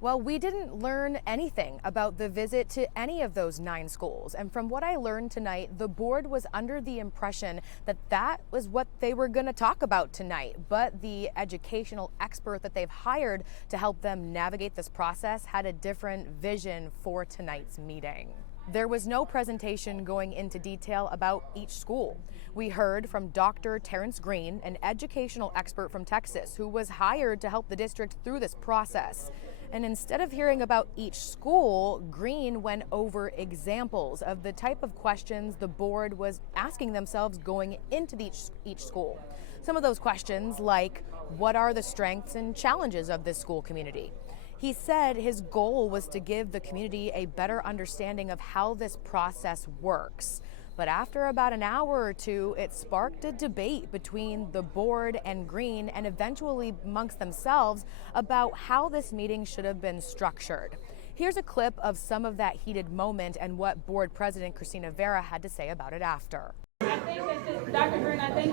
Well, we didn't learn anything about the visit to any of those 9 schools. And from what I learned tonight, the board was under the impression that that was what they were going to talk about tonight. But the educational expert that they've hired to help them navigate this process had a different vision for tonight's meeting. There was no presentation going into detail about each school. We heard from Dr. Terrence Green, an educational expert from Texas who was hired to help the district through this process. And instead of hearing about each school, Green went over examples of the type of questions the board was asking themselves going into each school. Some of those questions like, what are the strengths and challenges of this school community? He said his goal was to give the community a better understanding of how this process works. But after about an hour or two, it sparked a debate between the board and Green and eventually amongst themselves about how this meeting should have been structured. Here's a clip of some of that heated moment and what board president Christina Vera had to say about it after. I think that Dr. Green, I think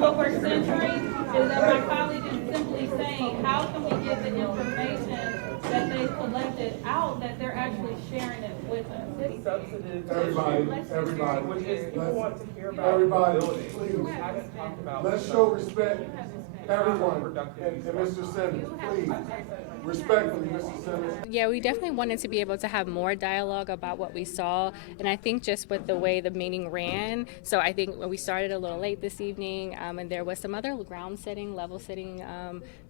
what we're centering is that my colleague is simply saying, how can we get the information that they collected out, that they're actually sharing it with us? It's substantive. Everybody, which is people want to hear about everybody, buildings. please. We haven't talked about. Let's show respect, everyone, and Mr. Simmons, please, respectfully, Mr. Simmons. Yeah, we definitely wanted to be able to have more dialogue about what we saw, and I think just with the way the meeting ran, so I think we started a little late this evening, and there was some other ground setting, level setting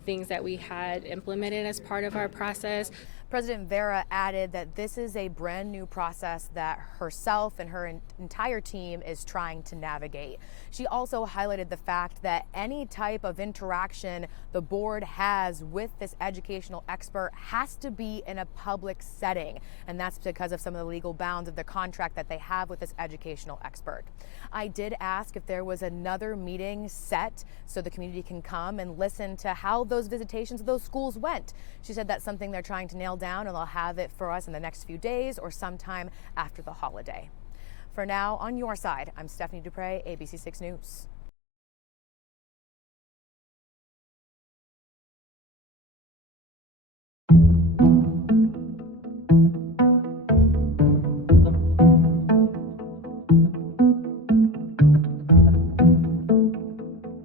things that we had implemented as part of our process. President Vera added that this is a brand new process that herself and her entire team is trying to navigate. She also highlighted the fact that any type of interaction the board has with this educational expert has to be in a public setting, and that's because of some of the legal bounds of the contract that they have with this educational expert. I did ask if there was another meeting set so the community can come and listen to how those visitations of those schools went. She said that's something they're trying to nail down, and they'll have it for us in the next few days or sometime after the holiday. For now, on your side, I'm Stephanie Dupre, ABC6 News.